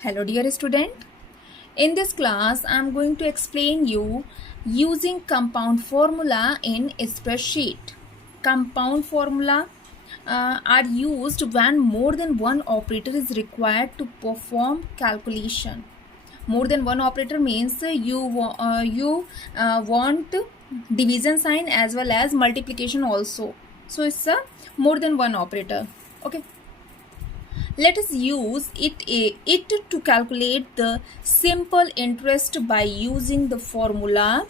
Hello dear student. In this class I am going to explain you using compound formula in a spreadsheet. Compound formula are used when more than one operator is required to perform calculation. More than one operator means you want division sign as well as multiplication also. So it's a more than one operator. Okay. Let us use it to calculate the simple interest by using the formula.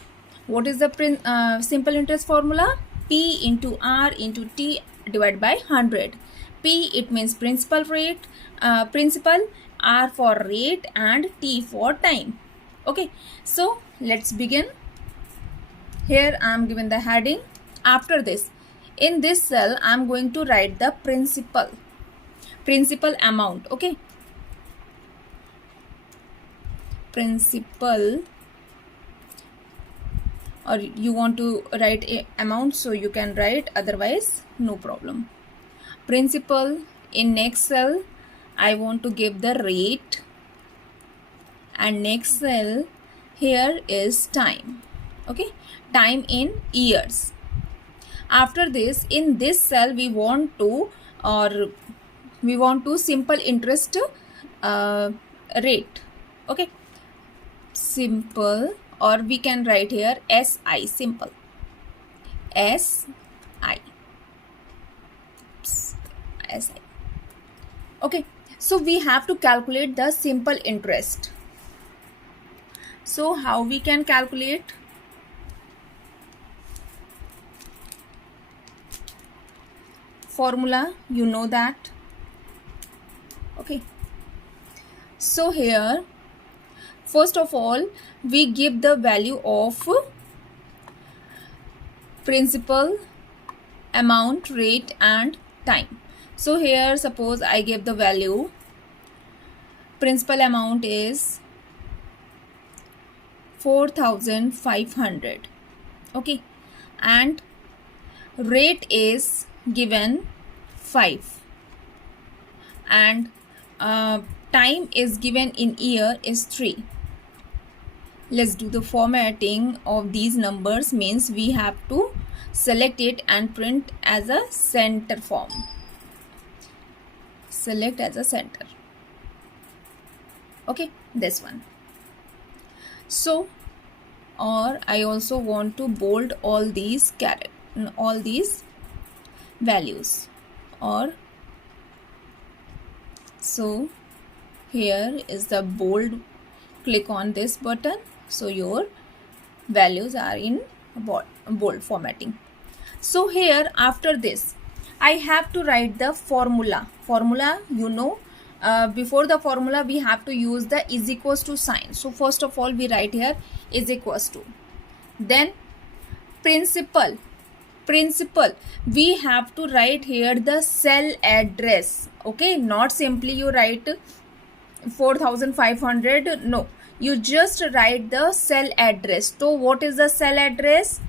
What is the simple interest formula? P into R into T divided by 100. P it means principal rate, principal, R for rate and T for time. Okay, so let's begin. Here I am given the heading. After this, in this cell I am going to write the principal amount. Okay, principal, or you want to write a amount, so you can write, otherwise no problem. Principal. In next cell I want to give the rate, and next cell here is time. Okay, time in years. After this, in this cell we want to simple interest rate. Okay, simple, or we can write here SI, simple, SI. Okay, so we have to calculate the simple interest. So how we can calculate? Formula, you know that. Okay, so here first of all we give the value of principal, amount, rate and time. So here suppose I give the value, principal amount is 4500. okay, and rate is given 5, and time is given in year is 3. Let's do the formatting of these numbers. Means we have to select it and print as a center form. Select as a center. Okay, this one. So, or I also want to bold all these values, or so here is the bold. Click on this button, so your values are in bold formatting. So here after this I have to write the formula. You know, before the formula we have to use the is equals to sign. So first of all we write here is equals to, then principal, we have to write here the cell address. Okay, not simply you write 4500, no, you just write the cell address. So what is the cell address?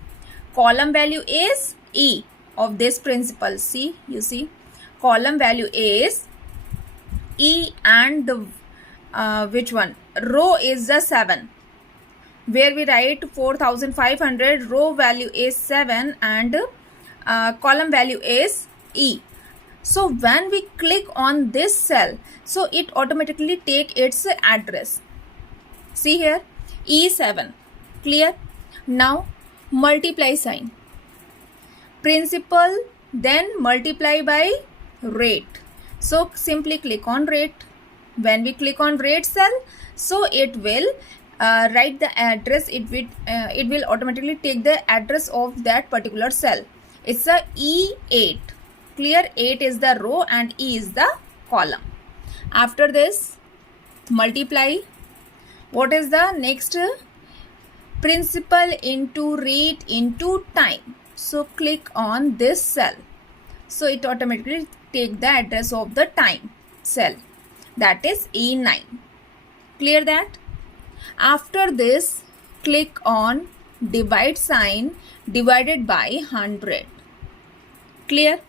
Column value is E of this principal. See, you see, column value is E, and the which one, row is the 7, where we write 4500, row value is 7 and column value is E. So when we click on this cell, so it automatically take its address. See here, E7. Clear? Now multiply sign. Principal, then multiply by rate. So simply click on rate. When we click on rate cell, so it will write the address. It will automatically take the address of that particular cell. It's a E8. Clear? 8 is the row and E is the column. After this, multiply. What is the next? Principal into rate into time. So click on this cell. So it automatically take the address of the time cell, that is E9. Clear that? After this, click on divide sign, divided by 100. Clear?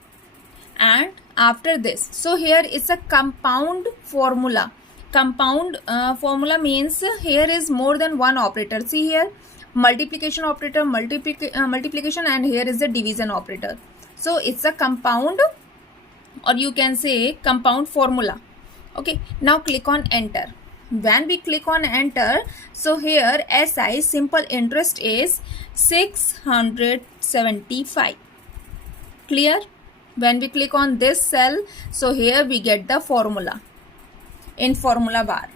And after this, so here is a compound formula. Compound formula means here is more than one operator. See here, multiplication operator, multiplication, and here is the division operator. So it's a compound, or you can say compound formula. Okay, now click on enter. When we click on enter, so here SI, simple interest, is 675. Clear? When we click on this cell, so here we get the formula in formula bar.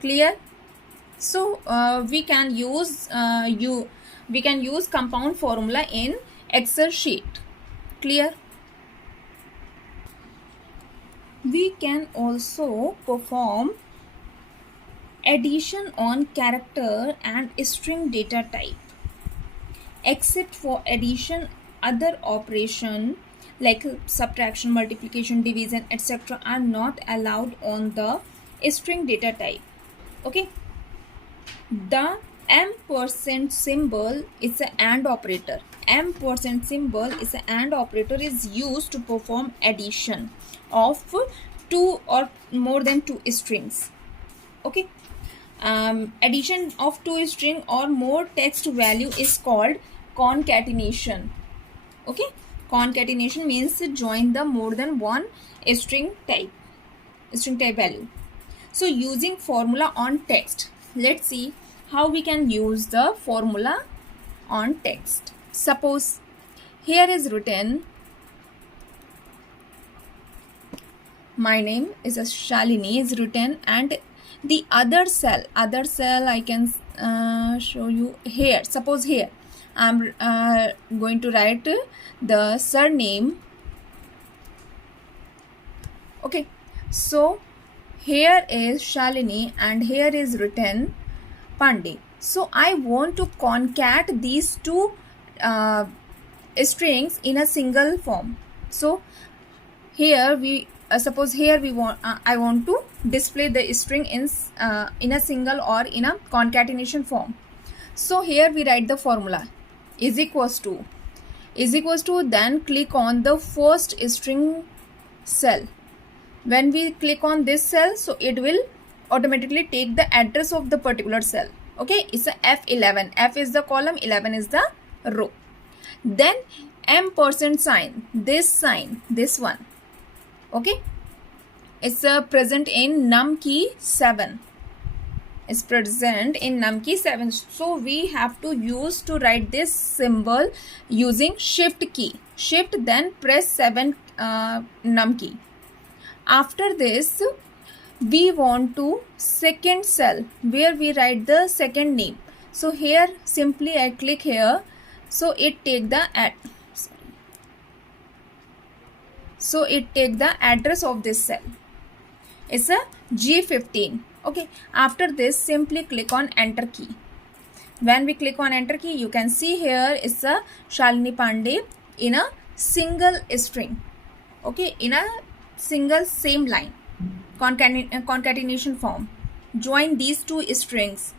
Clear? So we can use compound formula in Excel sheet. Clear? We can also perform addition on character and string data type. Except for addition, other operation like subtraction, multiplication, division, etc. are not allowed on the string data type. Okay. The ampersand symbol is an AND operator. Ampersand symbol is an AND operator, is used to perform addition of two or more than two strings. Okay. Addition of two string or more text value is called concatenation. Okay. Concatenation means join the more than one string type value. So using formula on text, let's see how we can use the formula on text. Suppose here is written, my name is Shalini is written, and the other cell I can show you here. Suppose here I'm going to write the surname. Okay, so here is Shalini and here is written Pandey. So I want to concat these two strings in a single form. So here we suppose here we want I want to display the string in a single or in a concatenation form. So here we write the formula is equals to, then click on the first string cell. When we click on this cell, so it will automatically take the address of the particular cell. Okay, it's a F11. F is the column, 11 is the row. Then ampersand sign, this one. Okay, it's present in num key 7. Is present in num key 7. So we have to use to write this symbol using shift key. Shift, then press 7 num key. After this, we want to second cell where we write the second name. So here simply I click here. So it take the address of this cell. It's a G15. Okay. After this, simply click on enter key. When we click on enter key, you can see here it's a Shalini Pandey in a single string. Okay, in a single same line, concatenation form. Join these two strings.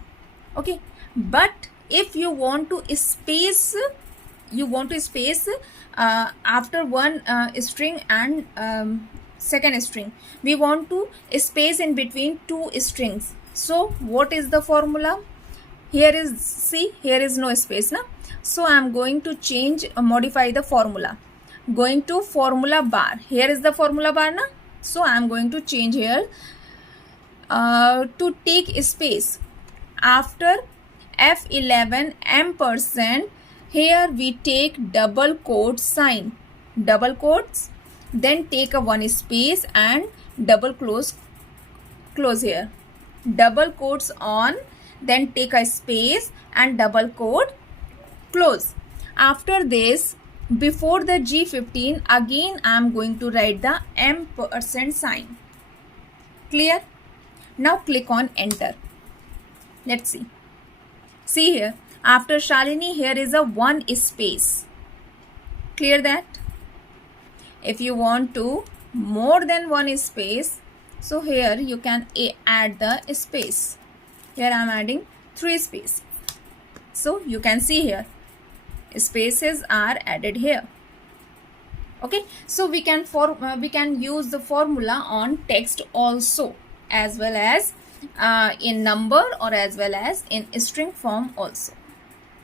Okay, but if you want to space, after one string and second string, we want to space in between two strings. So what is the formula? Here is, see, here is no space, na? So I am going to modify the formula. Going to formula bar. Here is the formula bar, na? So I am going to change here to take space. After F11 ampersand, here we take double quote sign. Double quotes, then take a one space and double close here. Double quotes on, then take a space and double quote close. After this, before the G15, again I am going to write the ampersand sign. Clear? Now click on enter. Let's see. See here, after Shalini, here is a one space. Clear that? If you want to more than one space, so here you can add the space. Here I am adding 3 spaces. So you can see here spaces are added here. Okay, so we can use the formula on text also, as well as in number or as well as in string form also.